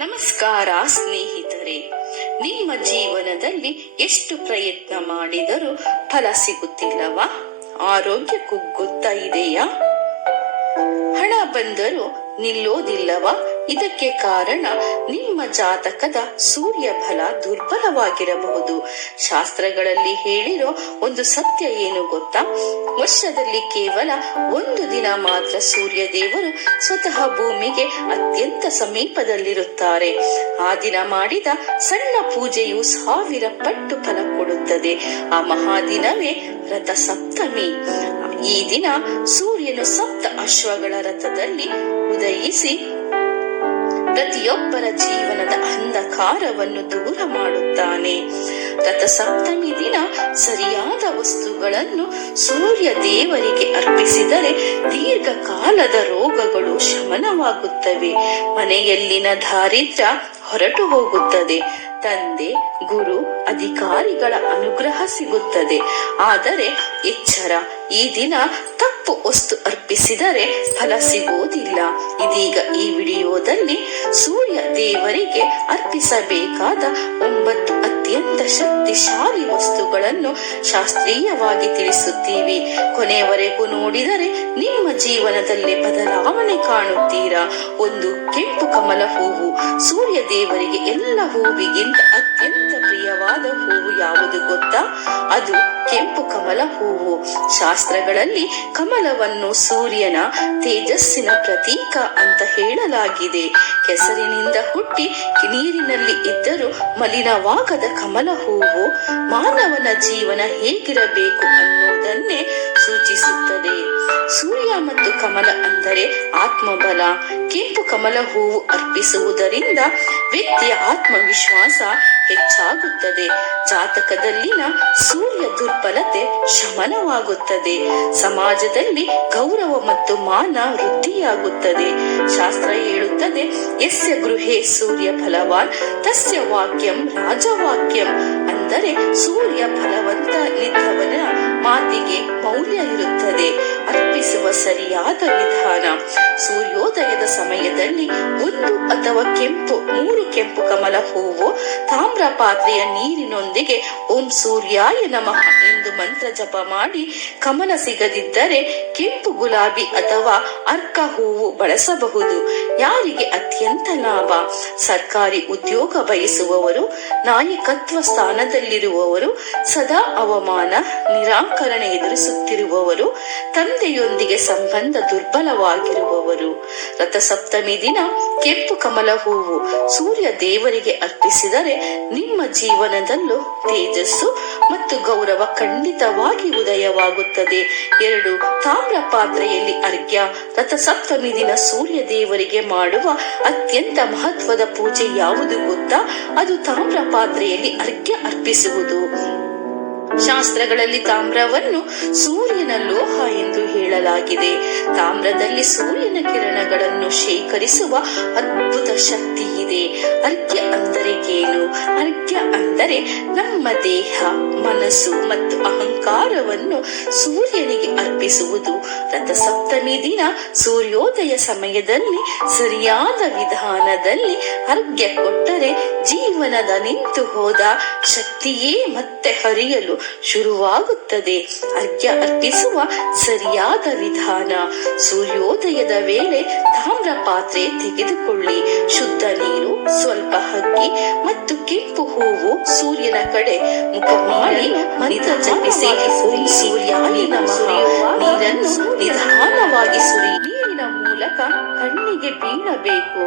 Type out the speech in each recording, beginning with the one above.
ನಮಸ್ಕಾರ ಸ್ನೇಹಿತರೆ. ನಿಮ್ಮ ಜೀವನದಲ್ಲಿ ಎಷ್ಟು ಪ್ರಯತ್ನ ಮಾಡಿದರೂ ಫಲ ಸಿಗುತ್ತಿಲ್ಲವಾ? ಆರೋಗ್ಯ ಕುಗ್ಗುತ್ತಾ ಇದೆಯಾ? ಹಣ ಬಂದರೂ ನಿಲ್ಲೋದಿಲ್ಲವಾ? ಇದಕ್ಕೆ ಕಾರಣ ನಿಮ್ಮ ಜಾತಕದ ಸೂರ್ಯ ಬಲ ದುರ್ಬಲವಾಗಿರಬಹುದು. ಶಾಸ್ತ್ರಗಳಲ್ಲಿ ಹೇಳಿರೋ ಒಂದು ಸತ್ಯ ಏನು ಗೊತ್ತಾ? ವರ್ಷದಲ್ಲಿ ಕೇವಲ ಒಂದು ದಿನ ಮಾತ್ರ ಸೂರ್ಯ ದೇವರು ಸ್ವತಃ ಭೂಮಿಗೆ ಅತ್ಯಂತ ಸಮೀಪದಲ್ಲಿರುತ್ತಾರೆ. ಆ ದಿನ ಮಾಡಿದ ಸಣ್ಣ ಪೂಜೆಯು 1000 ಪಟ್ಟು ಫಲ ಕೊಡುತ್ತದೆ. ಆ ಮಹಾದಿನವೇ ರಥ ಸಪ್ತಮಿ. ಈ ದಿನ ಸೂರ್ಯನು ಸಪ್ತ ಅಶ್ವಗಳ ರಥದಲ್ಲಿ ಉದಯಿಸಿ ಪ್ರತಿಯೊಬ್ಬರ ಜೀವನದ ಅಂಧಕಾರವನ್ನು ದೂರ ಮಾಡುತ್ತಾನೆ. ರಥ ಸಪ್ತಮಿ ದಿನ ಸರಿಯಾದ ವಸ್ತುಗಳನ್ನು ಸೂರ್ಯ ದೇವರಿಗೆ ಅರ್ಪಿಸಿದರೆ ದೀರ್ಘಕಾಲದ ರೋಗಗಳು ಶಮನವಾಗುತ್ತವೆ. ಮನೆಯಲ್ಲಿನ ದಾರಿದ್ರ್ಯ ಹೊರಟು ಹೋಗುತ್ತದೆ. ತಂದೆ, ಗುರು, ಅಧಿಕಾರಿಗಳ ಅನುಗ್ರಹ ಸಿಗುತ್ತದೆ. ಆದರೆ ಎಚ್ಚರ, ಈ ದಿನ ತಪ್ಪು ವಸ್ತು ಅರ್ಪಿಸಿದರೆ ಫಲ ಸಿಗುವುದಿಲ್ಲ. ಇದೀಗ ಈ ವಿಡಿಯೋದಲ್ಲಿ ಸೂರ್ಯ ದೇವರಿಗೆ ಅರ್ಪಿಸಬೇಕಾದ 9 ಅತ್ಯಂತ ಶಕ್ತಿಶಾಲಿ ವಸ್ತುಗಳನ್ನು ಶಾಸ್ತ್ರೀಯವಾಗಿ ತಿಳಿಸುತ್ತೀವಿ. ಕೊನೆಯವರೆಗೂ ನೋಡಿದರೆ ನಿಮ್ಮ ಜೀವನದಲ್ಲಿ ಬದಲಾವಣೆ ಕಾಣುತ್ತೀರಾ. ಒಂದು ಕೆಂಪು ಕಮಲ ಹೂವು. ಸೂರ್ಯ ದೇವರಿಗೆ ಎಲ್ಲ ಹೂವಿಗಿಂತ ಅತ್ಯಂತ ಪ್ರಿಯವಾದ ಹೂವು ಯಾವುದು ಗೊತ್ತಾ? ಅದು ಕೆಂಪು ಕಮಲ ಹೂವು. ಶಾಸ್ತ್ರಗಳಲ್ಲಿ ಕಮಲವನ್ನು ಸೂರ್ಯನ ತೇಜಸ್ಸಿನ ಪ್ರತೀಕ ಅಂತ ಹೇಳಲಾಗಿದೆ. ಕೆಸರಿನಿಂದ ಹುಟ್ಟಿ ನೀರಿನಲ್ಲಿ ಇದ್ದರೂ ಮಲಿನವಾಗದ ಕಮಲ ಹೂವು ಮಾನವನ ಜೀವನ ಹೇಗಿರಬೇಕು ಅನ್ನೋದನ್ನೇ ಸೂಚಿಸುತ್ತದೆ. ಸೂರ್ಯ ಮತ್ತು ಕಮಲ ಅಂದರೆ ಆತ್ಮಬಲ. ಕೆಂಪು ಕಮಲ ಹೂವು ಅರ್ಪಿಸುವುದರಿಂದ ವ್ಯಕ್ತಿಯ ಆತ್ಮವಿಶ್ವಾಸ ಹೆಚ್ಚಾಗುತ್ತದೆ. ಜಾತಕದಲ್ಲಿನ ಸೂರ್ಯ ದುರ್ಬಲತೆ ಶಮನವಾಗುತ್ತದೆ. ಸಮಾಜದಲ್ಲಿ ಗೌರವ ಮತ್ತು ಮಾನ ವೃದ್ಧಿಯಾಗುತ್ತದೆ. ಶಾಸ್ತ್ರ ಹೇಳುತ್ತದೆ, ಯಸ್ಯ ಗೃಹೇ ಸೂರ್ಯ ಬಲವಾನ್ ತಸ್ಯ ವಾಕ್ಯಂ ರಾಜವಾಕ್ಯಂ. ಅಂದರೆ ಸೂರ್ಯ ಬಲವಂತನಿದ್ದವನ ಮಾತಿಗೆ ಮೌಲ್ಯ ಇರುತ್ತದೆ. ಅರ್ಪಿಸುವ ಸರಿಯಾದ ವಿಧಾನ: ಸೂರ್ಯೋದಯದ ಸಮಯದಲ್ಲಿ 1 ಅಥವಾ 3 ಕೆಂಪು ಕಮಲ ಹೂವು ತಾಮ್ರ ಪಾತ್ರೆಯ ನೀರಿನೊಂದಿಗೆ ಓಂ ಸೂರ್ಯಾಯ ನಮಃ ಎಂದು ಮಂತ್ರ ಜಪ ಮಾಡಿ, ಕಮಲ ಸಿಗದಿದ್ದರೆ ಕೆಂಪು ಗುಲಾಬಿ ಅಥವಾ ಅರ್ಕ ಹೂವು ಬಳಸಬಹುದು. ಯಾರಿಗೆ ಅತ್ಯಂತ ಲಾಭ? ಸರ್ಕಾರಿ ಉದ್ಯೋಗ ಬಯಸುವವರು, ನಾಯಕತ್ವ ಸ್ಥಾನದಲ್ಲಿರುವವರು, ಸದಾ ಅವಮಾನ ನಿರಾಕರಣೆ ಎದುರಿಸುತ್ತಿರುವವರು, ತಂದೆಯೊಂದಿಗೆ ಸಂಬಂಧ ದುರ್ಬಲವಾಗಿರುವವರು. ರಥಸಪ್ತಮಿ ದಿನ ಕೆಂಪು ಕಮಲ ಹೂವು ಸೂರ್ಯ ದೇವರಿಗೆ ಅರ್ಪಿಸಿದರೆ ನಿಮ್ಮ ಜೀವನದಲ್ಲೂ ತೇಜಸ್ಸು ಮತ್ತು ಗೌರವ ಖಂಡಿತವಾಗಿ ಉದಯವಾಗುತ್ತದೆ. 2 ತಾಮ್ರ ಪಾತ್ರೆಯಲ್ಲಿ ಅರ್ಘ್ಯ. ರಥಸಪ್ತಮಿ ದಿನ ಸೂರ್ಯ ದೇವರಿಗೆ ಮಾಡುವ ಅತ್ಯಂತ ಮಹತ್ವದ ಪೂಜೆ ಯಾವುದು ಗೊತ್ತಾ? ಅದು ತಾಮ್ರ ಪಾತ್ರೆಯಲ್ಲಿ ಅರ್ಘ್ಯ ಅರ್ಪಿಸುವುದು. ಶಾಸ್ತ್ರಗಳಲ್ಲಿ ತಾಮ್ರವನ್ನು ಸೂರ್ಯನ ಲೋಹ ಎಂದು ಹೇಳಲಾಗಿದೆ. ತಾಮ್ರದಲ್ಲಿ ಸೂರ್ಯನ ಕಿರಣಗಳನ್ನು ಶೇಖರಿಸುವ ಅದ್ಭುತ ಶಕ್ತಿ ಇದೆ. ಅರ್ಘ್ಯ ಅಂದರೆ ಏನು? ಅರ್ಘ್ಯ ಅಂದರೆ ನಮ್ಮ ದೇಹ, ಮನಸ್ಸು ಮತ್ತು ಅಹಂಕಾರವನ್ನು ಸೂರ್ಯನಿಗೆ ಅರ್ಪಿಸುವುದು. ರಥಸಪ್ತಮಿ ದಿನ ಸೂರ್ಯೋದಯ ಸಮಯದಲ್ಲಿ ಸರಿಯಾದ ವಿಧಾನದಲ್ಲಿ ಅರ್ಘ್ಯ ಕೊಟ್ಟರೆ ಜೀವನದ ನಿಂತು ಹೋದ ಶಕ್ತಿಯೇ ಮತ್ತೆ ಹರಿಯಲು ಶುರುವಾಗುತ್ತದೆ. ಅರ್ಘ್ಯ ಅರ್ಪಿಸುವ ಸರಿಯಾದ ವಿಧಾನ: ಸೂರ್ಯೋದಯದ ವೇಳೆ ತಾಮ್ರ ಪಾತ್ರೆ ತೆಗೆದುಕೊಳ್ಳಿ. ಶುದ್ಧ ನೀರು, ಸ್ವಲ್ಪ ಅಕ್ಕಿ ಮತ್ತು ಕೆಂಪು ಹೂವು ಸೂರ್ಯನ ಕಡೆ ಮುಖ ಮಾಡಿ ಮಂತ್ರ ಜಪಿಸಿ ಓಂ ಸೂರ್ಯಾಯ ನಮಃ. ನೀರನ್ನು ನಿಧಾನವಾಗಿ ಸುರಿ. ನೀರಿನ ಮೂಲಕ ಕಣ್ಣಿಗೆ ಬೀಳಬೇಕು.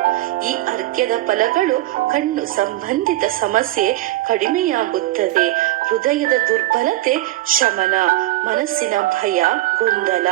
ಈ ಅರ್ಘ್ಯದ ಫಲಗಳು: ಕಣ್ಣು ಸಂಬಂಧಿತ ಸಮಸ್ಯೆ ಕಡಿಮೆಯಾಗುತ್ತದೆ, ಹೃದಯದ ದುರ್ಬಲತೆ ಶಮನ, ಮನಸ್ಸಿನ ಭಯ ಗೊಂದಲ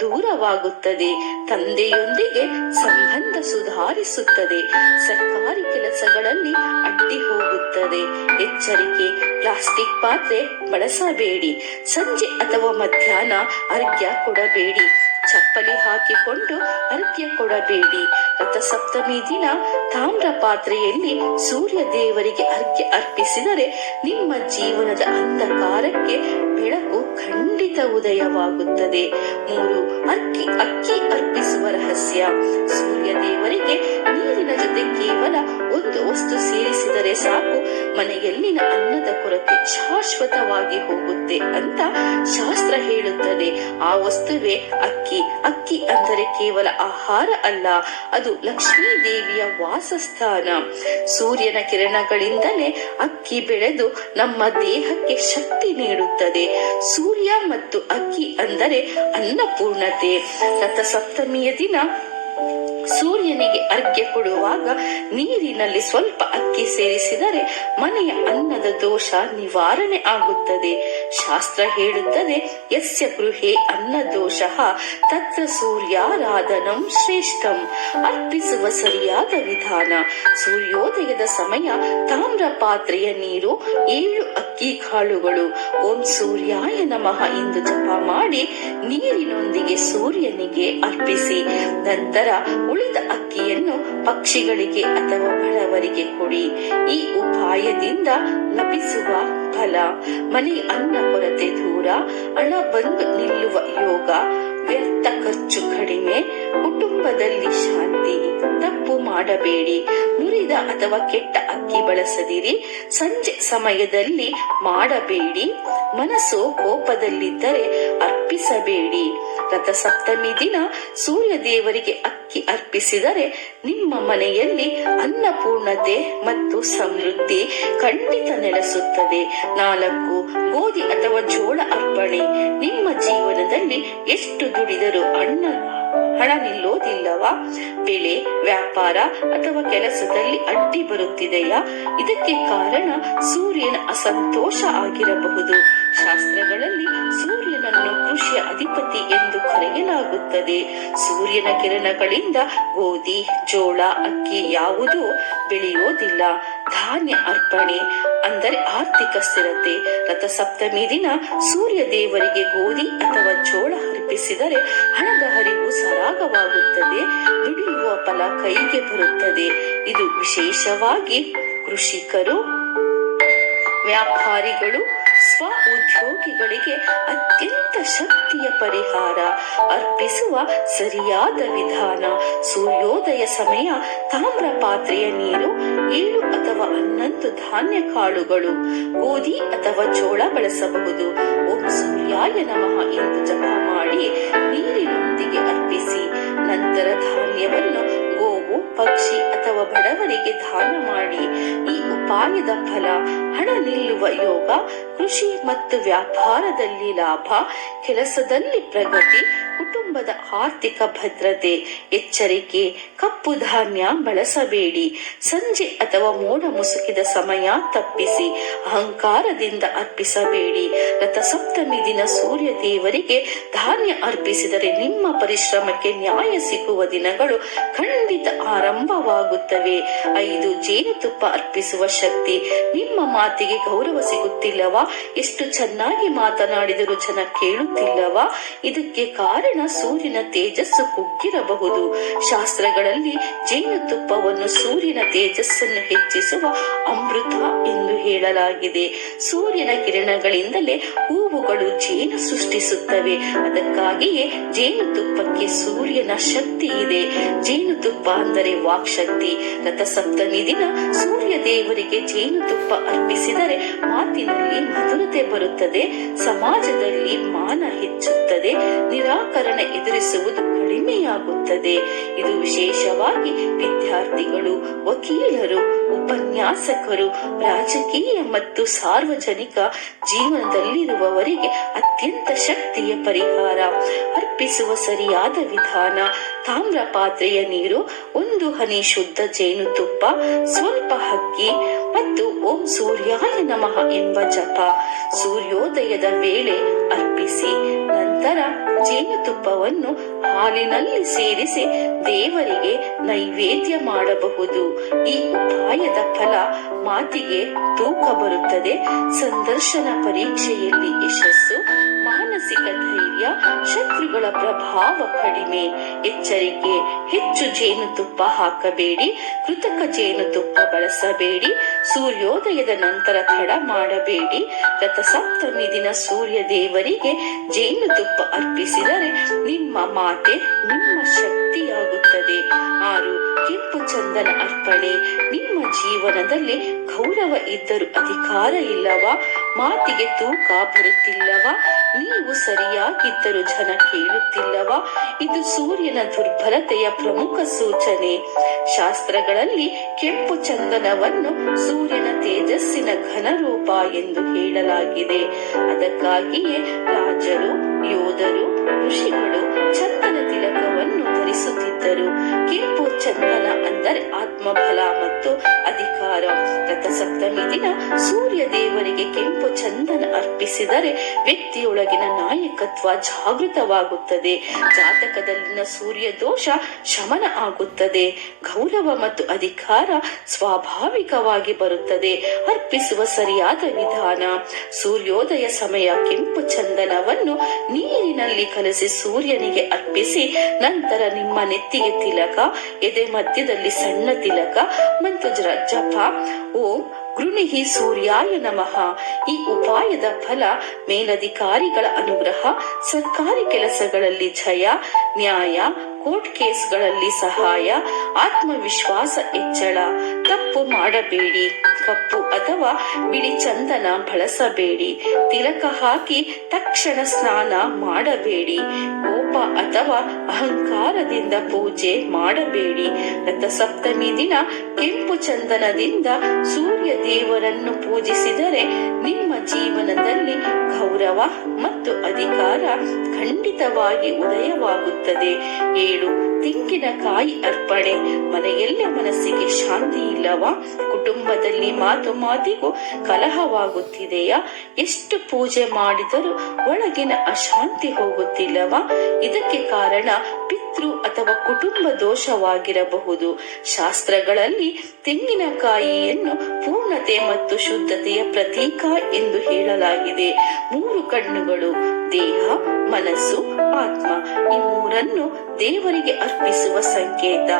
ದೂರವಾಗುತ್ತದೆ, ತಂದೆಯೊಂದಿಗೆ ಸಂಬಂಧ ಸುಧಾರಿಸುತ್ತದೆ, ಸರ್ಕಾರಿ ಕೆಲಸಗಳಲ್ಲಿ ಅಡ್ಡಿ ಹೋಗುತ್ತದೆ. ಎಚ್ಚರಿಕೆ: ಪ್ಲಾಸ್ಟಿಕ್ ಪಾತ್ರೆ ಬಳಸಬೇಡಿ. ಸಂಜೆ ಅಥವಾ ಮಧ್ಯಾಹ್ನ ಅರ್ಘ್ಯ ಕೊಡಬೇಡಿ. ಚಪ್ಪಲಿ ಹಾಕಿಕೊಂಡು ಅರ್ಘ್ಯ ಕೊಡಬೇಡಿ. ರಥಸಪ್ತಮಿ ದಿನ ತಾಮ್ರ ಪಾತ್ರೆಯಲ್ಲಿ ಸೂರ್ಯ ದೇವರಿಗೆ ಅರ್ಘ್ಯ ಅರ್ಪಿಸಿದರೆ ನಿಮ್ಮ ಜೀವನದ ಅಂಧಕಾರಕ್ಕೆ ಬೆಳಕು ಖಂಡಿತ ಉದಯವಾಗುತ್ತದೆ. 3 ಅಕ್ಕಿ ಅರ್ಪಿಸುವ ರಹಸ್ಯ: ಸೂರ್ಯ ದೇವರಿಗೆ ನೀರಿನ ಜೊತೆ ಕೇವಲ ಮಣ್ಣಿನ ಅನ್ನದ ಕೊರತೆ ಶಾಶ್ವತವಾಗಿ ಹೋಗುತ್ತೆ ಅಂತ ಶಾಸ್ತ್ರ ಹೇಳುತ್ತದೆ. ಆ ವಸ್ತುವೇ ಅಕ್ಕಿ. ಅಕ್ಕಿ ಅಂದರೆ ಕೇವಲ ಆಹಾರ ಅಲ್ಲ, ಅದು ಲಕ್ಷ್ಮೀ ದೇವಿಯ ವಾಸಸ್ಥಾನ. ಸೂರ್ಯನ ಕಿರಣಗಳಿಂದಲೇ ಅಕ್ಕಿ ಬೆಳೆದು ನಮ್ಮ ದೇಹಕ್ಕೆ ಶಕ್ತಿ ನೀಡುತ್ತದೆ. ಸೂರ್ಯ ಮತ್ತು ಅಕ್ಕಿ ಅಂದರೆ ಅನ್ನಪೂರ್ಣತೆ. ರಥಸಪ್ತಮಿಯ ದಿನ ಸೂರ್ಯನಿಗೆ ಅರ್ಘ್ಯ ಕೊಡುವಾಗ ನೀರಿನಲ್ಲಿ ಸ್ವಲ್ಪ ಅಕ್ಕಿ ಸೇರಿಸಿದರೆ ಮನೆಯ ಅನ್ನದ ದೋಷ ನಿವಾರಣೆ ಆಗುತ್ತದೆ. ಶಾಸ್ತ್ರ ಹೇಳುತ್ತದೆ, ಯಸ್ಯ ಗೃಹೇ ಅನ್ನ ದೋಷಃ ತತ್ರ ಸೂರ್ಯಾರಾಧನಂ ಶ್ರೇಷ್ಠಂ. ಅರ್ಪಿಸುವ ಸರಿಯಾದ ವಿಧಾನ. ಸೂರ್ಯೋದಯದ ಸಮಯ ತಾಮ್ರ ಪಾತ್ರೆಯ ನೀರು 7 ಅಕ್ಕಿ ಕಾಳುಗಳು ಓಂ ಸೂರ್ಯಾಯ ನಮಃ ಎಂದು ಜಪ ಮಾಡಿ ನೀರಿನೊಂದಿಗೆ ಸೂರ್ಯನಿಗೆ ಅರ್ಪಿಸಿ. ನಂತರ ಉಳಿದ ಅಕ್ಕಿಯನ್ನು ಪಕ್ಷಿಗಳಿಗೆ ಅಥವಾ ಬಡವರಿಗೆ ಕೊಡಿ. ಈ ಉಪಾಯದಿಂದ ಲಭಿಸುವ ಫಲ: ಮನೆ ಅನ್ನ ಕೊರತೆ ದೂರ, ಹಣ ಬಂದು ನಿಲ್ಲುವ ಯೋಗ, ವ್ಯರ್ಥ ಖರ್ಚು ಕಡಿಮೆ, ಕುಟುಂಬದಲ್ಲಿ ಶಾಂತಿ. ತಪ್ಪು ಮಾಡಬೇಡಿ. ನುರಿದ ಅಥವಾ ಕೆಟ್ಟ ಅಕ್ಕಿ ಬಳಸದಿರಿ. ಸಂಜೆ ಸಮಯದಲ್ಲಿ ಮಾಡಬೇಡಿ. ಮನಸ್ಸು ಕೋಪದಲ್ಲಿದ್ದರೆ ಅರ್ಪಿಸಬೇಡಿ. ರಥಸಪ್ತಮಿ ದಿನ ಸೂರ್ಯ ದೇವರಿಗೆ ಅಕ್ಕಿ ಅರ್ಪಿಸಿದರೆ ನಿಮ್ಮ ಮನೆಯಲ್ಲಿ ಅನ್ನಪೂರ್ಣತೆ ಮತ್ತು ಸಮೃದ್ಧಿ ಖಂಡಿತ ನೆಲೆಸುತ್ತದೆ. 4. ಗೋಧಿ ಅಥವಾ ಜೋಳ ಅರ್ಪಣೆ. ನಿಮ್ಮ ಜೀವನದಲ್ಲಿ ಎಷ್ಟು ದುಡಿದರೂ ಹಣ ನಿಲ್ಲೋದಿಲ್ಲವಾ? ಬೆಳೆ, ವ್ಯಾಪಾರ ಅಥವಾ ಕೆಲಸದಲ್ಲಿ ಅಡ್ಡಿ ಬರುತ್ತಿದೆಯಾ? ಇದಕ್ಕೆ ಕಾರಣ ಸೂರ್ಯನ ಅಸಂತೋಷ ಆಗಿರಬಹುದು. ಶಾಸ್ತ್ರಗಳಲ್ಲಿ ಸೂರ್ಯನನ್ನು ಕೃಷಿಯ ಅಧಿಪತಿ ಎಂದು ಕರೆಯಲಾಗುತ್ತದೆ. ಸೂರ್ಯನ ಕಿರಣಗಳಿಂದ ಗೋಧಿ, ಜೋಳ, ಅಕ್ಕಿ ಯಾವುದೂ ಬೆಳೆಯೋದಿಲ್ಲ. ಧಾನ್ಯ ಅರ್ಪಣೆ ಅಂದರೆ ಆರ್ಥಿಕ ಸ್ಥಿರತೆ. ರಥಸಪ್ತಮಿ ದಿನ ಸೂರ್ಯ ದೇವರಿಗೆ ಗೋಧಿ ಅಥವಾ ಜೋಳ ಅರ್ಪಿಸಿದರೆ ಹಣದ ಹರಿವು ಸರಾಗವಾಗುತ್ತದೆ. ದುಡಿಯುವ ಫಲ ಕೈಗೆ ಬರುತ್ತದೆ. ಇದು ವಿಶೇಷವಾಗಿ ಕೃಷಿಕರು, ವ್ಯಾಪಾರಿಗಳು, ಸ್ವ ಉದ್ಯೋಗಿಗಳಿಗೆ ಅತ್ಯಂತ ಶಕ್ತಿಯ ಪರಿಹಾರ. ಅರ್ಪಿಸುವ ಸರಿಯಾದ ವಿಧಾನ: ಸೂರ್ಯೋದಯ ಸಮಯ ತಾಮ್ರ ಪಾತ್ರೆಯ ನೀರು 7 ಅಥವಾ 11 ಧಾನ್ಯ ಕಾಳುಗಳು, ಗೋಧಿ ಅಥವಾ ಜೋಳ ಬಳಸಬಹುದು. ಓಂ ಸೂರ್ಯಾಯ ನಮಃ ಎಂದು ಜಪ ಮಾಡಿ ನೀರಿನೊಂದಿಗೆ ಅರ್ಪಿಸಿ. ನಂತರ ಧಾನ್ಯವನ್ನು ಗೋವು, ಪಕ್ಷಿ ಅಥವಾ ಬಡವರಿಗೆ ದಾನ ಮಾಡಿ. ಈ ಉಪಾಯದ ಫಲ: ಹಣ ನಿಲ್ಲುವ ಯೋಗ, ಕೃಷಿ ಮತ್ತು ವ್ಯಾಪಾರದಲ್ಲಿ ಲಾಭ, ಕೆಲಸದಲ್ಲಿ ಪ್ರಗತಿ, ಕುಟುಂಬದ ಆರ್ಥಿಕ ಭದ್ರತೆ. ಎಚ್ಚರಿಕೆ: ಕಪ್ಪು ಧಾನ್ಯ ಬಳಸಬೇಡಿ. ಸಂಜೆ ಅಥವಾ ಮೋಡ ಮುಸುಕಿದ ಸಮಯ ತಪ್ಪಿಸಿ. ಅಹಂಕಾರದಿಂದ ಅರ್ಪಿಸಬೇಡಿ. ರಥಸಪ್ತಮಿ ದಿನ ಸೂರ್ಯ ದೇವರಿಗೆ ಧಾನ್ಯ ಅರ್ಪಿಸಿದರೆ ನಿಮ್ಮ ಪರಿಶ್ರಮಕ್ಕೆ ನ್ಯಾಯ ಸಿಗುವ ದಿನಗಳು ಖಂಡಿತ ಆರಂಭವಾಗುತ್ತವೆ. 5. ಜೇನುತುಪ್ಪ ಅರ್ಪಿಸುವ ಶಕ್ತಿ. ನಿಮ್ಮ ಮಾತಿಗೆ ಗೌರವ ಸಿಗುತ್ತಿಲ್ಲವಾ? ಎಷ್ಟು ಚೆನ್ನಾಗಿ ಮಾತನಾಡಿದರೂ ಜನ ಕೇಳುತ್ತಿಲ್ಲವಾ? ಇದಕ್ಕೆ ಕಾರಣ ಸೂರ್ಯನ ತೇಜಸ್ಸು ಕುಗ್ಗಿರಬಹುದು. ಶಾಸ್ತ್ರಗಳಲ್ಲಿ ಜೇನುತುಪ್ಪವನ್ನು ಸೂರ್ಯನ ತೇಜಸ್ಸನ್ನು ಹೆಚ್ಚಿಸುವ ಅಮೃತ ಎಂದು ಹೇಳಲಾಗಿದೆ. ಸೂರ್ಯನ ಕಿರಣಗಳಿಂದಲೇ ಹೂವುಗಳು ಜೇನು ಸೃಷ್ಟಿಸುತ್ತವೆ. ಅದಕ್ಕಾಗಿಯೇ ಜೇನುತುಪ್ಪಕ್ಕೆ ಸೂರ್ಯನ ಶಕ್ತಿ ಇದೆ. ಜೇನುತುಪ್ಪ ಅಂದರೆ ವಾಕ್ಶಕ್ತಿ. ರಥಸಪ್ತಮಿ ದಿನ ಸೂರ್ಯ ದೇವರಿಗೆ ಜೇನುತುಪ್ಪ ಅರ್ಪಿಸಿದರೆ ಮಾತಿನಲ್ಲಿ ಮಧುರತೆ ಬರುತ್ತದೆ, ಸಮಾಜದಲ್ಲಿ ಮಾನ ಹೆಚ್ಚುತ್ತದೆ, ನಿರಾಕರಣೆ ಎದುರಿಸುವುದು ಕಡಿಮೆಯಾಗುತ್ತದೆ. ಇದು ವಿಶೇಷವಾಗಿ ವಿದ್ಯಾರ್ಥಿಗಳು, ವಕೀಲರು, ಉಪನ್ಯಾಸಕರು, ರಾಜಕೀಯ ಮತ್ತು ಸಾರ್ವಜನಿಕ ಜೀವನದಲ್ಲಿರುವವರಿಗೆ ಅತ್ಯಂತ ಶಕ್ತಿಯ ಪರಿಹಾರ. ಅರ್ಪಿಸುವ ಸರಿಯಾದ ವಿಧಾನ: ತಾಮ್ರ ಪಾತ್ರೆಯ ನೀರು, 1 ಹನಿ ಶುದ್ಧ ಜೇನುತುಪ್ಪ, ಸ್ವಲ್ಪ ಅಕ್ಕಿ ಮತ್ತು ಓಂ ಸೂರ್ಯಾಯ ನಮಃ ಎಂಬ ಜಪ. ಸೂರ್ಯೋದಯದ ವೇಳೆ ಅರ್ಪಿಸಿ. ನಂತರ ಜೇನುತುಪ್ಪವನ್ನು ಹಾಲಿನಲ್ಲಿ ಸೇರಿಸಿ ದೇವರಿಗೆ ನೈವೇದ್ಯ ಮಾಡಬಹುದು. ಈ ಉಪಾಯದ ಫಲ: ಮಾತಿಗೆ ತೂಕ ಬರುತ್ತದೆ, ಸಂದರ್ಶನ ಪರೀಕ್ಷೆಯಲ್ಲಿ ಯಶಸ್ಸು, ಮಾನಸಿಕ ಧೈರ್ಯ, ಶತ್ರುಗಳ ಪ್ರಭಾವ ಕಡಿಮೆ. ಎಚ್ಚರಿಕೆ: ಹೆಚ್ಚು ಜೇನುತುಪ್ಪ ಹಾಕಬೇಡಿ. ಕೃತಕ ಜೇನುತುಪ್ಪ ಬಳಸಬೇಡಿ. ಸೂರ್ಯೋದಯದ ನಂತರ ತಡ ಮಾಡಬೇಡಿ. ರಥಸಪ್ತಮಿ ದಿನ ಸೂರ್ಯ ದೇವರಿಗೆ ಜೇನುತುಪ್ಪ ಅರ್ಪಿಸಿದರೆ ನಿಮ್ಮ ಮಾತೆ ನಿಮ್ಮ ಶಕ್ತಿಯಾಗುತ್ತದೆ. 6. ಕೆಂಪು ಚಂದನ ಅರ್ಪಣೆ. ನಿಮ್ಮ ಜೀವನದಲ್ಲಿ ಗೌರವ ಇದ್ದರೂ ಅಧಿಕಾರ ಇಲ್ಲವಾ? ಮಾತಿಗೆ ತೂಕ ಬರುತ್ತಿಲ್ಲವಾ? ನೀವು ಸರಿಯಾಗಿದ್ದರೂ ಜನ ಕೇಳುತ್ತಿಲ್ಲವಾ? ಇದು ಸೂರ್ಯನ ದುರ್ಬಲತೆಯ ಪ್ರಮುಖ ಸೂಚನೆ. ಶಾಸ್ತ್ರಗಳಲ್ಲಿ ಕೆಂಪು ಚಂದನವನ್ನು ಸೂರ್ಯನ ತೇಜಸ್ಸಿನ ಘನರೂಪ ಎಂದು ಹೇಳಲಾಗಿದೆ. ಅದಕ್ಕಾಗಿಯೇ ರಾಜರು, ಯೋಧರು, ಋಷಿಗಳು ಚಂದನ ತಿಲಕವನ್ನು ಧರಿಸುತ್ತಿದ್ದರು. ಕೆಂಪು ಚಂದನ ಅಂದರೆ ಆತ್ಮಬಲ ಮತ್ತು ಅಧಿಕಾರ. ರಥಸಪ್ತಮಿ ದಿನ ಸೂರ್ಯ ದೇವರಿಗೆ ಕೆಂಪು ಚಂದನ ಅರ್ಪಿಸಿದರೆ ವ್ಯಕ್ತಿಯೊಳಗಿನ ನಾಯಕತ್ವ ಜಾಗೃತವಾಗುತ್ತದೆ. ಜಾತಕದಲ್ಲಿನ ಸೂರ್ಯ ದೋಷ ಶಮನ ಆಗುತ್ತದೆ. ಗೌರವ ಮತ್ತು ಅಧಿಕಾರ ಸ್ವಾಭಾವಿಕವಾಗಿ ಬರುತ್ತದೆ. ಅರ್ಪಿಸುವ ಸರಿಯಾದ ವಿಧಾನ: ಸೂರ್ಯೋದಯ ಸಮಯ ಕೆಂಪು ಚಂದನವನ್ನು ನೀರಿನಲ್ಲಿ ಕಲಸಿ ಸೂರ್ಯನಿಗೆ ಅರ್ಪಿಸಿ, ನಂತರ ನಿಮ್ಮ ನೆತ್ತಿಗೆ ತಿಲಕ, ಎದೆ ಮಧ್ಯದಲ್ಲಿ ಸಣ್ಣ ತಿಲಕ ಮತ್ತು ಜಪ ಓಂ ಗೃಣಿಹಿ ಸೂರ್ಯಾಯ ನಮಃ. ಈ ಉಪಾಯದ ಫಲ: ಮೇಲಧಿಕಾರಿಗಳ ಅನುಗ್ರಹ, ಸರ್ಕಾರಿ ಕೆಲಸಗಳಲ್ಲಿ ಜಯ, ನ್ಯಾಯ, ಕೋರ್ಟ್ ಕೇಸ್ಗಳಲ್ಲಿ ಸಹಾಯ, ಆತ್ಮವಿಶ್ವಾಸ ಹೆಚ್ಚಳ. ತಪ್ಪು ಮಾಡಬೇಡಿ. ಕಪ್ಪು ಅಥವಾ ಬಿಳಿ ಚಂದನ ಬಳಸಬೇಡಿ. ತಿಲಕ ಹಾಕಿ ತಕ್ಷಣ ಸ್ನಾನ ಮಾಡಬೇಡಿ. ಕೋಪ ಅಥವಾ ಅಹಂಕಾರದಿಂದ ಪೂಜೆ ಮಾಡಬೇಡಿ. ರಥಸಪ್ತಮಿ ದಿನ ಕೆಂಪು ಚಂದನದಿಂದ ಸೂರ್ಯ ದೇವರನ್ನು ಪೂಜಿಸಿದರೆ ನಿಮ್ಮ ಜೀವನದಲ್ಲಿ ಗೌರವ ಮತ್ತು ಅಧಿಕಾರ ಖಂಡಿತವಾಗಿ ಉದಯವಾಗುತ್ತದೆ. 7. ತೆಂಗಿನಕಾಯಿ ಅರ್ಪಣೆ. ಮನೆಯಲ್ಲೇ ಮನಸ್ಸಿಗೆ ಶಾಂತಿ ಇಲ್ಲವಾ? ಕುಟುಂಬದಲ್ಲಿ ಮಾತು ಮಾತಿಗೂ ಕಲಹವಾಗುತ್ತಿದೆಯಾ? ಎಷ್ಟು ಪೂಜೆ ಮಾಡಿದರೂ ಒಳಗಿನ ಅಶಾಂತಿ ಹೋಗುತ್ತಿಲ್ಲವಾ? ಇದಕ್ಕೆ ಕಾರಣ ಪಿತೃ ಅಥವಾ ಕುಟುಂಬ ದೋಷವಾಗಿರಬಹುದು. ಶಾಸ್ತ್ರಗಳಲ್ಲಿ ತೆಂಗಿನಕಾಯಿಯನ್ನು ಪೂರ್ಣತೆ ಮತ್ತು ಶುದ್ಧತೆಯ ಪ್ರತೀಕ ಎಂದು ಹೇಳಲಾಗಿದೆ. 3 ಕಣ್ಣುಗಳು: ದೇಹ, ಮನಸ್ಸು, ಆತ್ಮ. ಈ 3ನ್ನು ದೇವರಿಗೆ ಅರ್ಪಿಸುವ ಸಂಕೇತ.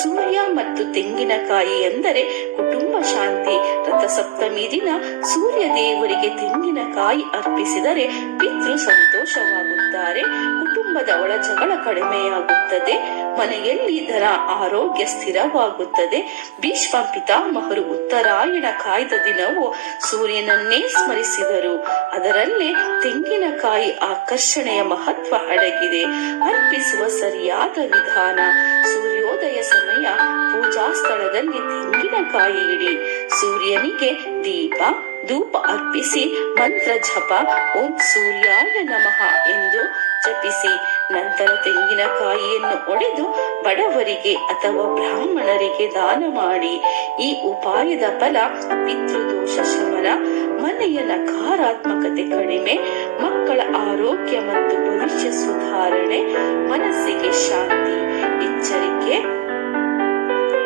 ಸೂರ್ಯ ಮತ್ತು ತೆಂಗಿನಕಾಯಿ ಎಂದರೆ ಕುಟುಂಬ ಶಾಂತಿ. ರಥಸಪ್ತಮಿ ದಿನ ಸೂರ್ಯ ದೇವರಿಗೆ ತೆಂಗಿನಕಾಯಿ ಅರ್ಪಿಸಿದರೆ ಪಿತೃ ಸಂತೋಷವಾಗುತ್ತಾರೆ. ಕುಟುಂಬದ ಒಳಜಗಳ ಕಡಿಮೆಯಾಗುತ್ತದೆ. ಮನೆಯಲ್ಲಿ ಧನ ಆರೋಗ್ಯ ಸ್ಥಿರವಾಗುತ್ತದೆ. ಭೀಷ್ಮ ಪಿತಾಮಹರು ಉತ್ತರಾಯಣ ಕಾಯ್ದ ದಿನವೂ ಸೂರ್ಯನನ್ನೇ ಸ್ಮರಿಸಿದರು. ಅದರಲ್ಲೇ ತೆಂಗಿನಕಾಯಿ ಆಕರ್ಷಣೆಯ ಮಹತ್ವ ಅಡಗಿದೆ. ಅರ್ಪಿಸುವ ಸರಿಯಾದ ವಿಧಾನ: ಸೂರ್ಯೋದಯ ಸಮಯ ಪೂಜಾ ಸ್ಥಳದಲ್ಲಿ ತೆಂಗಿನಕಾಯಿ ಇಡಿ. ಸೂರ್ಯನಿಗೆ ದೀಪ ಧೂಪ ಅರ್ಪಿಸಿ ಮಂತ್ರ ಜಪ ಓಂ ಸೂರ್ಯಾಯ ನಮಃ ಎಂದು ಜಪಿಸಿ. ನಂತರ ತೆಂಗಿನಕಾಯಿಯನ್ನು ಒಡೆದು ಬಡವರಿಗೆ ಅಥವಾ ಬ್ರಾಹ್ಮಣರಿಗೆ ದಾನ ಮಾಡಿ. ಈ ಉಪಾಯದ ಫಲ: ಪಿತೃದೋಷ ಶಮನ, ಮನೆಯ ನಕಾರಾತ್ಮಕತೆ ಕಡಿಮೆ, ಮಕ್ಕಳ ಆರೋಗ್ಯ ಮತ್ತು ಭವಿಷ್ಯ ಸುಧಾರಣೆ, ಮನಸ್ಸಿಗೆ ಶಾಂತಿ. ಎಚ್ಚರಿಕೆ: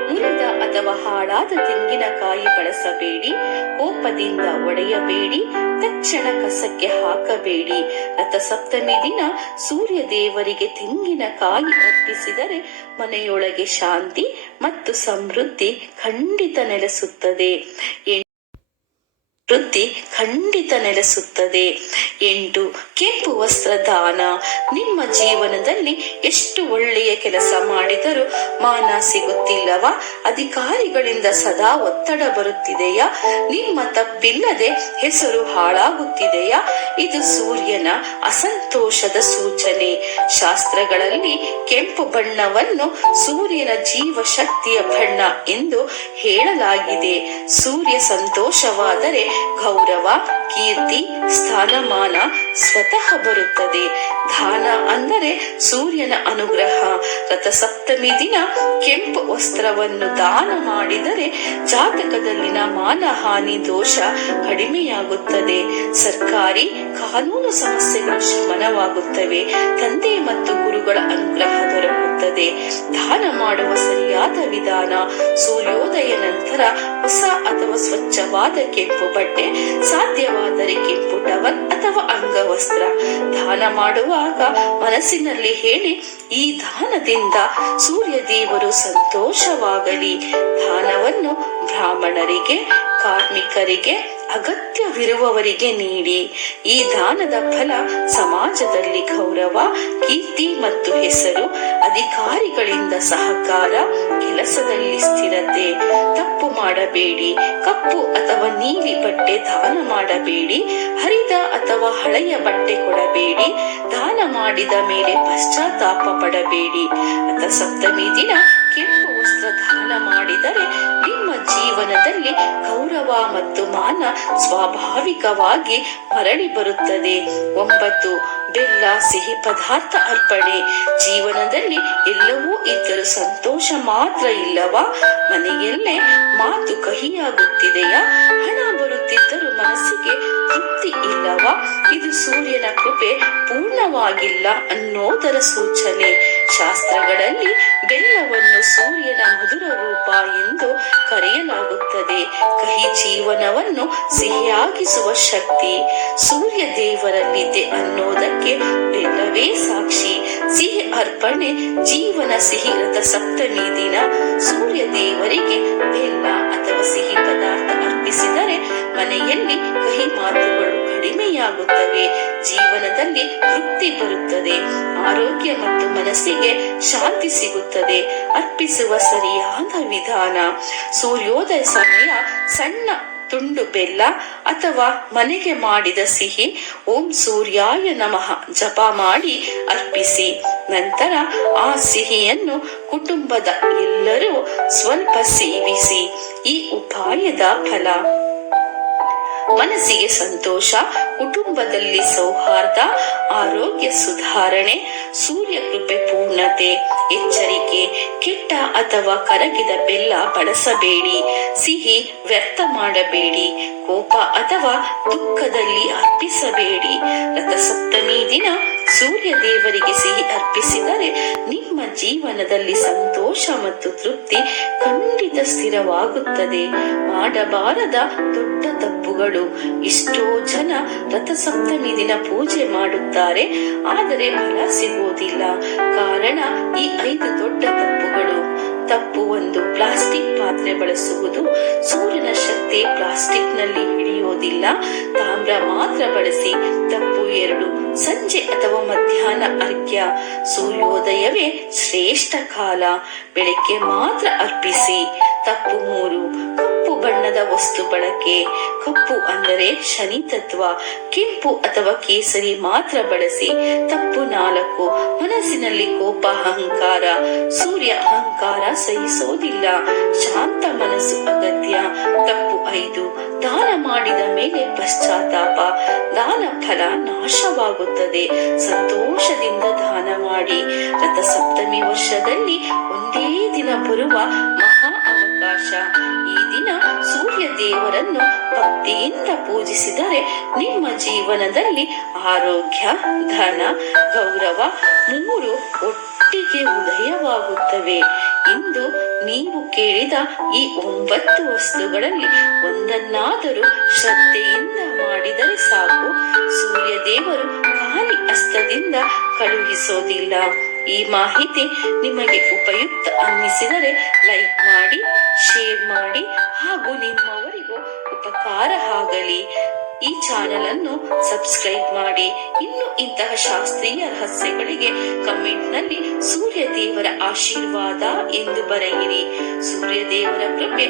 ಮುರಿದ ಅಥವಾ ಹಾಳಾದ ತೆಂಗಿನಕಾಯಿ ಬಳಸಬೇಡಿ. ಕೋಪದಿಂದ ಒಡೆಯಬೇಡಿ. ತಕ್ಷಣ ಕಸಕ್ಕೆ ಹಾಕಬೇಡಿ. ರಥಸಪ್ತಮಿ ದಿನ ಸೂರ್ಯ ದೇವರಿಗೆ ತೆಂಗಿನಕಾಯಿ ಅರ್ಪಿಸಿದರೆ ಮನೆಯೊಳಗೆ ಶಾಂತಿ ಮತ್ತು ಸಮೃದ್ಧಿ ಖಂಡಿತ ನೆಲೆಸುತ್ತದೆ. ಖಂಡಿತ ನೆಲೆಸುತ್ತದೆ. 8. ಕೆಂಪು ವಸ್ತ್ರ ದಾನ. ನಿಮ್ಮ ಜೀವನದಲ್ಲಿ ಎಷ್ಟು ಒಳ್ಳೆಯ ಕೆಲಸ ಮಾಡಿದರೂ ಮಾನ ಸಿಗುತ್ತಿಲ್ಲವಾ? ಅಧಿಕಾರಿಗಳಿಂದ ಸದಾ ಒತ್ತಡ ಬರುತ್ತಿದೆಯಾ? ನಿಮ್ಮ ತಪ್ಪಿಲ್ಲದೆ ಹೆಸರು ಹಾಳಾಗುತ್ತಿದೆಯಾ? ಇದು ಸೂರ್ಯನ ಅಸಂತೋಷದ ಸೂಚನೆ. ಶಾಸ್ತ್ರಗಳಲ್ಲಿ ಕೆಂಪು ಬಣ್ಣವನ್ನು ಸೂರ್ಯನ ಜೀವಶಕ್ತಿಯ ಬಣ್ಣ ಎಂದು ಹೇಳಲಾಗಿದೆ. ಸೂರ್ಯ ಸಂತೋಷವಾದರೆ ಗೌರವ, ಕೀರ್ತಿ, ಸ್ಥಾನಮಾನ ಸ್ವತಃ ಬರುತ್ತದೆ. ದಾನ ಅಂದರೆ ಸೂರ್ಯನ ಅನುಗ್ರಹ. ರಥಸಪ್ತಮಿ ದಿನ ಕೆಂಪು ವಸ್ತ್ರವನ್ನು ದಾನ ಮಾಡಿದರೆ ಜಾತಕದಲ್ಲಿನ ಮಾನಹಾನಿ ದೋಷ ಕಡಿಮೆಯಾಗುತ್ತದೆ. ಸರ್ಕಾರಿ ಕಾನೂನು ಸಮಸ್ಯೆಗಳು ಶಮನವಾಗುತ್ತವೆ. ತಂದೆ ಮತ್ತು ಗುರುಗಳ ಅನುಗ್ರಹ ದೊರಕುತ್ತದೆ. ದಾನ ಮಾಡುವ ಸರಿಯಾದ ವಿಧಾನ: ಸೂರ್ಯೋದಯ ನಂತರ ಹೊಸ ಅಥವಾ ಸ್ವಚ್ಛವಾದ ಕೆಂಪು ಬಟ್ಟೆ, ಸಾಧ್ಯವಾದರೆ ಕೆಂಪು ಟವಲ್ ಅಥವಾ ಅಂಗವಸ್ತ್ರ. ದಾನ ಮಾಡುವಾಗ ಮನಸ್ಸಿನಲ್ಲಿ ಹೇಳಿ, ಈ ದಾನದಿಂದ ಸೂರ್ಯ ದೇವರು ಸಂತೋಷವಾಗಲಿ. ದಾನವನ್ನು ಬ್ರಾಹ್ಮಣರಿಗೆ, ಕಾರ್ಮಿಕರಿಗೆ, ಅಗತ್ಯವಿರುವವರಿಗೆ ನೀಡಿ. ಈ ದಾನದ ಫಲ ಸಮಾಜದಲ್ಲಿ ಗೌರವ, ಕೀರ್ತಿ ಮತ್ತು ಹೆಸರು, ಅಧಿಕಾರಿಗಳಿಂದ ಸಹಕಾರ, ಕೆಲಸದಲ್ಲಿ ಸ್ಥಿರತೆ. ತಪ್ಪು ಮಾಡಬೇಡಿ. ಕಪ್ಪು ಅಥವಾ ನೀಲಿ ಬಟ್ಟೆ ದಾನ ಮಾಡಬೇಡಿ. ಹರಿದ ಅಥವಾ ಹಳೆಯ ಬಟ್ಟೆ ಕೊಡಬೇಡಿ. ದಾನ ಮಾಡಿದ ಮೇಲೆ ಪಶ್ಚಾತ್ತಾಪ ಪಡಬೇಡಿ. ರಥಸಪ್ತಮಿ ದಿನ ಕೆಂಪು ವಸ್ತ್ರ ದಾನ ಮಾಡಿದರೆ ನಿಮ್ಮ ಜೀವನದಲ್ಲಿ ಗೌರವ ಮತ್ತು ಮಾನ ಸ್ವಾಭಾವಿಕವಾಗಿ ಮರಳಿ ಬರುತ್ತದೆ. 9. ಬೆಲ್ಲ, ಸಿಹಿ ಪದಾರ್ಥ ಅರ್ಪಣೆ. ಜೀವನದಲ್ಲಿ ಎಲ್ಲವೂ ಇದ್ದರೂ ಸಂತೋಷ ಮಾತ್ರ ಇಲ್ಲವಾ? ಮನೆಯಲ್ಲೇ ಮಾತು ಕಹಿಯಾಗುತ್ತಿದೆಯಾ? ಹಣ ಬರುತ್ತಿದ್ದರೂ ಮನಸ್ಸಿಗೆ ತೃಪ್ತಿ ಇಲ್ಲವಾ? ಇದು ಸೂರ್ಯನ ಕೃಪೆ ಪೂರ್ಣವಾಗಿಲ್ಲ ಅನ್ನೋದರ ಸೂಚನೆ. ಶಾಸ್ತ್ರಗಳಲ್ಲಿ ಬೆಲ್ಲವನ್ನು ಸೂರ್ಯನ ಮಧುರ ರೂಪ ಎಂದು ಕರೆಯಲಾಗುತ್ತದೆ. ಕಹಿ ಜೀವನವನ್ನು ಸಿಹಿಯಾಗಿಸುವ ಶಕ್ತಿ ಸೂರ್ಯ ದೇವರಲ್ಲಿದೆ ಅನ್ನೋದಕ್ಕೆ ಬೆಲ್ಲವೇ ಸಾಕ್ಷಿ. ಸಿಹಿ ಅರ್ಪಣೆ ಜೀವನ ಸಿಹಿ. ರಥಸಪ್ತಮಿ ದಿನ ಸೂರ್ಯ ದೇವರಿಗೆ ಬೆಲ್ಲ ಅಥವಾ ಸಿಹಿ ಪದಾರ್ಥ ಅರ್ಪಿಸಿದರೆ ಮನೆಯಲ್ಲಿ ಕಹಿ ಮಾತುಗಳು ಕಡಿಮೆಯಾಗುತ್ತವೆ. ಜೀವನದಲ್ಲಿ ತೃಪ್ತಿ ಬರುತ್ತದೆ. ಆರೋಗ್ಯ ಮತ್ತು ಮನಸ್ಸಿಗೆ ಶಾಂತಿ ಸಿಗುತ್ತದೆ. ಅರ್ಪಿಸುವ ಸರಿಯಾದ ವಿಧಾನ: ಸೂರ್ಯೋದಯ ಸಮಯ ಸಣ್ಣ ತುಂಡು ಬೆಲ್ಲ ಅಥವಾ ಮನೆಗೆ ಮಾಡಿದ ಸಿಹಿ ಓಂ ಸೂರ್ಯಾಯ ನಮಃ ಜಪ ಮಾಡಿ ಅರ್ಪಿಸಿ. ನಂತರ ಆ ಸಿಹಿಯನ್ನು ಕುಟುಂಬದ ಎಲ್ಲರೂ ಸ್ವಲ್ಪ ಸೇವಿಸಿ. ಈ ಉಪಾಯದ ಫಲ: ಮನಸ್ಸಿಗೆ ಸಂತೋಷ, ಕುಟುಂಬದಲ್ಲಿ ಸೌಹಾರ್ದ, ಆರೋಗ್ಯ ಸುಧಾರಣೆ, ಸೂರ್ಯ ಕೃಪೆ ಪೂರ್ಣತೆ. ಎಚ್ಚರಿಕೆ: ಕೆಟ್ಟ ಅಥವಾ ಕರಗಿದ ಬೆಲ್ಲ ಬಳಸಬೇಡಿ. ಸಿಹಿ ವ್ಯರ್ಥ ಮಾಡಬೇಡಿ. ಕೋಪ ಅಥವಾ ದುಃಖದಲ್ಲಿ ಅರ್ಪಿಸಬೇಡಿ. ರಥಸಪ್ತಮಿ ದಿನ ಸೂರ್ಯ ದೇವರಿಗೆ ಸಿಹಿ ಅರ್ಪಿಸಿದರೆ ನಿಮ್ಮ ಜೀವನದಲ್ಲಿ ಸಂತೋಷ ಮತ್ತು ತೃಪ್ತಿ ಖಂಡಿತ ಸ್ಥಿರವಾಗುತ್ತದೆ. ಮಾಡಬಾರದ ದೊಡ್ಡ ತಪ್ಪುಗಳು: ಎಷ್ಟೋ ಜನ ರಥಸಪ್ತಮಿ ದಿನ ಪೂಜೆ ಮಾಡುತ್ತಾರೆ, ಆದರೆ ಫಲ ಸಿಗುವುದಿಲ್ಲ. ಕಾರಣ ಈ 5 ದೊಡ್ಡ ತಪ್ಪುಗಳು. ತಪ್ಪು 1: ಪ್ಲಾಸ್ಟಿಕ್ ಪಾತ್ರೆ ಬಳಸುವುದು. ಸೂರ್ಯನ ಶಕ್ತಿ ಪ್ಲಾಸ್ಟಿಕ್ ನಲ್ಲಿ ಹಿಡಿಯೋದಿಲ್ಲ, ತಾಮ್ರ ಮಾತ್ರ ಬಳಸಿ. ತಪ್ಪು 2: ಸಂಜೆ ಅಥವಾ ಮಧ್ಯಾಹ್ನ ಅರ್ಘ್ಯ. ಸೂರ್ಯೋದಯವೇ ಶ್ರೇಷ್ಠ ಕಾಲ, ಬೆಳಗ್ಗೆ ಮಾತ್ರ ಅರ್ಪಿಸಿ. ತಪ್ಪು 3: ಕಪ್ಪು ಬಣ್ಣದ ವಸ್ತು ಬಳಕೆ. ಕಪ್ಪು ಅಂದರೆ ಶನಿ ತತ್ವ, ಕೆಂಪು ಅಥವಾ ಕೇಸರಿ ಮಾತ್ರ ಬಳಸಿ. ತಪ್ಪು 4: ಮನಸ್ಸಿನಲ್ಲಿ ಕೋಪ, ಅಹಂಕಾರ. ಸೂರ್ಯ ಅಹಂಕಾರ ಸಹಿಸೋದಿಲ್ಲ, ಶಾಂತ ಮನಸ್ಸು ಅಗತ್ಯ. ತಪ್ಪು 5: ದಾನ ಮಾಡಿದ ಮೇಲೆ ಪಶ್ಚಾತ್ತಾಪ. ದಾನ ಫಲ ನಾಶವಾಗುತ್ತದೆ. ಸಂತೋಷದಿಂದ ದಾನ ಮಾಡಿ. ರಥಸಪ್ತಮಿ ವರ್ಷದಲ್ಲಿ ಒಂದೇ ದಿನ ಬರುವ ಮಹಾ ಅವಕಾಶ. ಈ ದಿನ ಸೂರ್ಯ ದೇವರನ್ನು ಭಕ್ತಿಯಿಂದ ಪೂಜಿಸಿದರೆ ನಿಮ್ಮ ಜೀವನದಲ್ಲಿ ಆರೋಗ್ಯ, ಧನ, ಗೌರವ 3 ಒಟ್ಟಿಗೆ ಉದಯವಾಗುತ್ತವೆ. ಇಂದು ನೀವು ಕೇಳಿದ ಈ 9 ವಸ್ತುಗಳಲ್ಲಿ ಒಂದನ್ನಾದರೂ ಶ್ರದ್ಧೆಯಿಂದ ಮಾಡಿದರೆ ಸಾಕು. ಸೂರ್ಯ ದೇವರು ಖಾಲಿ ಹಸ್ತದಿಂದ ಕಳುಹಿಸೋದಿಲ್ಲ. ಈ ಮಾಹಿತಿ ನಿಮಗೆ ಉಪಯುಕ್ತ ಅನ್ನಿಸಿದರೆ ಲೈಕ್ ಮಾಡಿ, ಶೇರ್ ಮಾಡಿ ಹಾಗೂ ನಿಮ್ಮವರಿಗೂ ಉಪಕಾರ ಆಗಲಿ. ಈ ಚಾನೆಲ್ ಅನ್ನು ಸಬ್ಸ್ಕ್ರೈಬ್ ಮಾಡಿ. ಇನ್ನು ಇಂತಹ ಶಾಸ್ತ್ರೀಯ ರಹಸ್ಯಗಳಿಗೆ ಕಮೆಂಟ್ ನಲ್ಲಿ ಸೂರ್ಯ ದೇವರ ಆಶೀರ್ವಾದ ಎಂದು ಬರೆಯಿರಿ. ಸೂರ್ಯ ದೇವರ ಕೃಪೆ